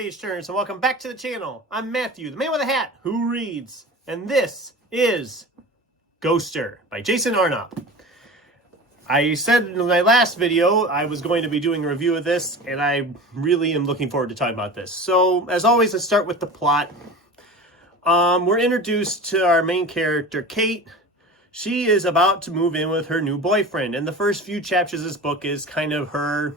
page turns and welcome back to the channel. I'm Matthew, the man with a hat who reads, and this is Ghoster by Jason Arnopp. I said in my last video I was going to be doing a review of this, and I really am looking forward to talking about this. So, as always, let's start with the plot. We're introduced to our main character, Kate. She is about to move in with her new boyfriend, and the first few chapters of this book is kind of her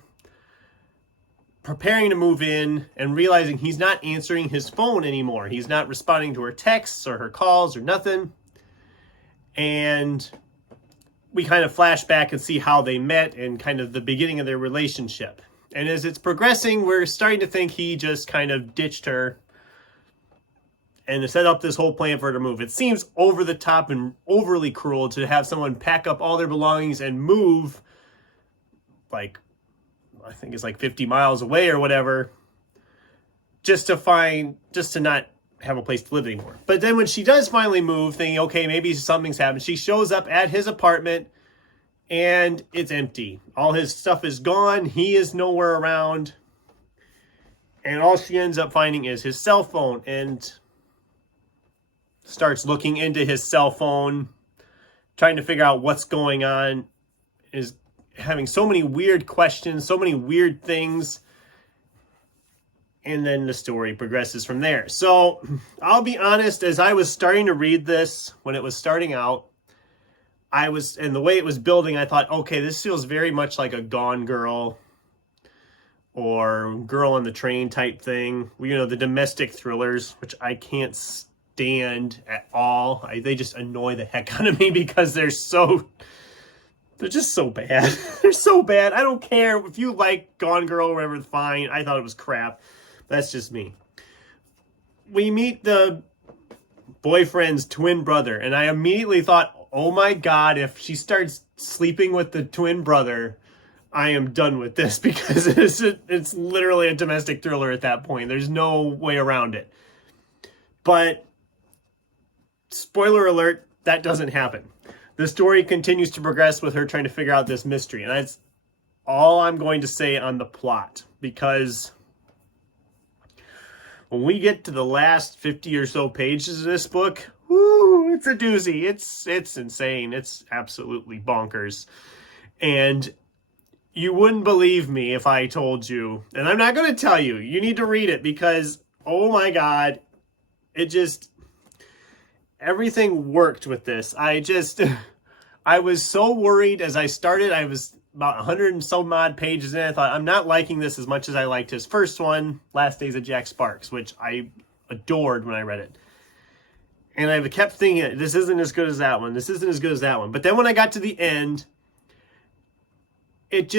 preparing to move in and realizing he's not answering his phone anymore. He's not responding to her texts or her calls or nothing. And we kind of flash back and see how they met and kind of the beginning of their relationship. And as it's progressing, we're starting to think he just kind of ditched her and set up this whole plan for her to move. It seems over the top and overly cruel to have someone pack up all their belongings and move, like, I think it's like 50 miles away or whatever, just to not have a place to live anymore. But then when she does finally move, thinking, okay, maybe something's happened, she shows up at his apartment and it's empty. All his stuff is gone. He is nowhere around. And all she ends up finding is his cell phone, and starts looking into his cell phone, trying to figure out what's going on, is having so many weird questions, so many weird things. And then the story progresses from there. So I'll be honest, as I was starting to read this, when it was starting out, and the way it was building, I thought, okay, this feels very much like a Gone Girl or Girl on the Train type thing. You know, the domestic thrillers, which I can't stand at all. They just annoy the heck out of me because they're just so bad. They're so bad. I don't care if you like Gone Girl or whatever, fine. I thought it was crap. That's just me. We meet the boyfriend's twin brother, and I immediately thought, oh my God, if she starts sleeping with the twin brother, I am done with this, because it's literally a domestic thriller at that point. There's no way around it. But spoiler alert, that doesn't happen. The story continues to progress with her trying to figure out this mystery. And that's all I'm going to say on the plot, because when we get to the last 50 or so pages of this book, whoo, it's a doozy. It's insane. It's absolutely bonkers. And you wouldn't believe me if I told you, and I'm not going to tell you, you need to read it, because, oh my God, everything worked with this. I was so worried as I started. I was about 100 and some odd pages in. I thought, I'm not liking this as much as I liked his first one, Last Days of Jack Sparks, which I adored when I read it. And I kept thinking, this isn't as good as that one. This isn't as good as that one. But then when I got to the end, it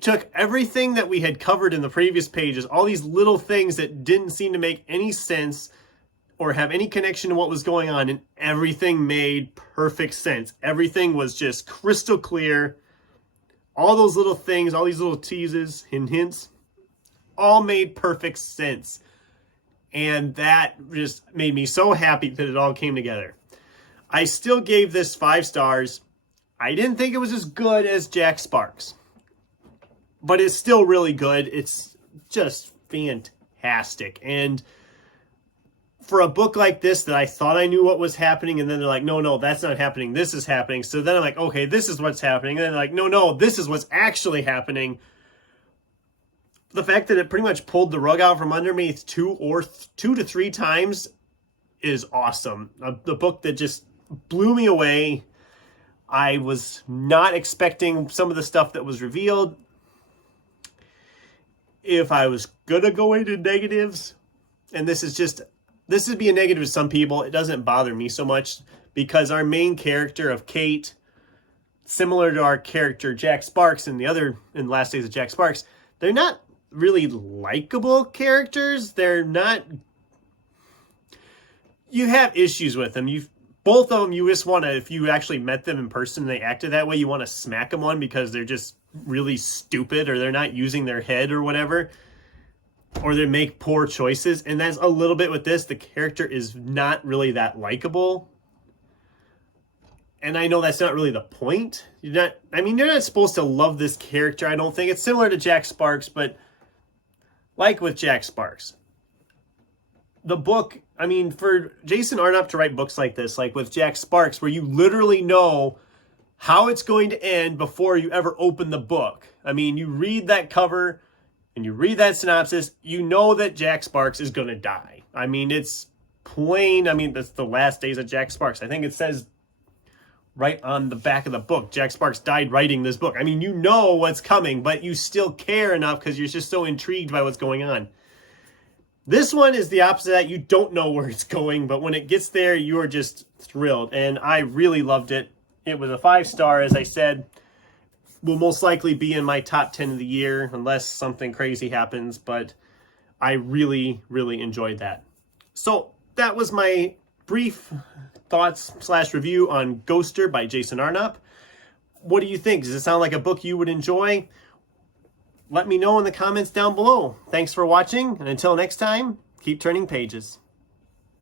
took everything that we had covered in the previous pages, all these little things that didn't seem to make any sense or have any connection to what was going on, and everything made perfect sense. Everything was just crystal clear. All those little things, all these little teases and hints, all made perfect sense. And that just made me so happy that it all came together. I still gave this 5 stars. I didn't think it was as good as Jack Sparks, but it's still really good. It's just fantastic. And for a book like this that I thought I knew what was happening, and then they're like, no, that's not happening. This is happening. So then I'm like, okay, this is what's happening. And then they're like, no, this is what's actually happening. The fact that it pretty much pulled the rug out from under me 2 to 3 times is awesome. The book that just blew me away. I was not expecting some of the stuff that was revealed. If I was gonna go into negatives, and this would be a negative to some people, it doesn't bother me so much, because our main character of Kate, similar to our character Jack Sparks in Last Days of Jack Sparks, they're not really likable characters. They're not. You have issues with them. Both of them, you just want to, if you actually met them in person and they acted that way, you want to smack them on because they're just really stupid, or they're not using their head or whatever, or they make poor choices. And that's a little bit with this. The character is not really that likable. And I know that's not really the point. You're not supposed to love this character, I don't think. It's similar to Jack Sparks, but like with Jack Sparks, the book, I mean, for Jason Arnopp to write books like this, like with Jack Sparks, where you literally know how it's going to end before you ever open the book. I mean, you read that cover and you read that synopsis, you know that Jack Sparks is going to die. I mean, it's plain. I mean, that's the last days of Jack Sparks. I think it says right on the back of the book, Jack Sparks died writing this book. I mean, you know what's coming, but you still care enough because you're just so intrigued by what's going on. This one is the opposite of that. You don't know where it's going, but when it gets there, you are just thrilled. And I really loved it. It was a 5-star, as I said. Will most likely be in my top 10 of the year, unless something crazy happens. But I really, really enjoyed that. So that was my brief thoughts/review on Ghoster by Jason Arnopp. What do you think? Does it sound like a book you would enjoy? Let me know in the comments down below. Thanks for watching, and until next time, keep turning pages.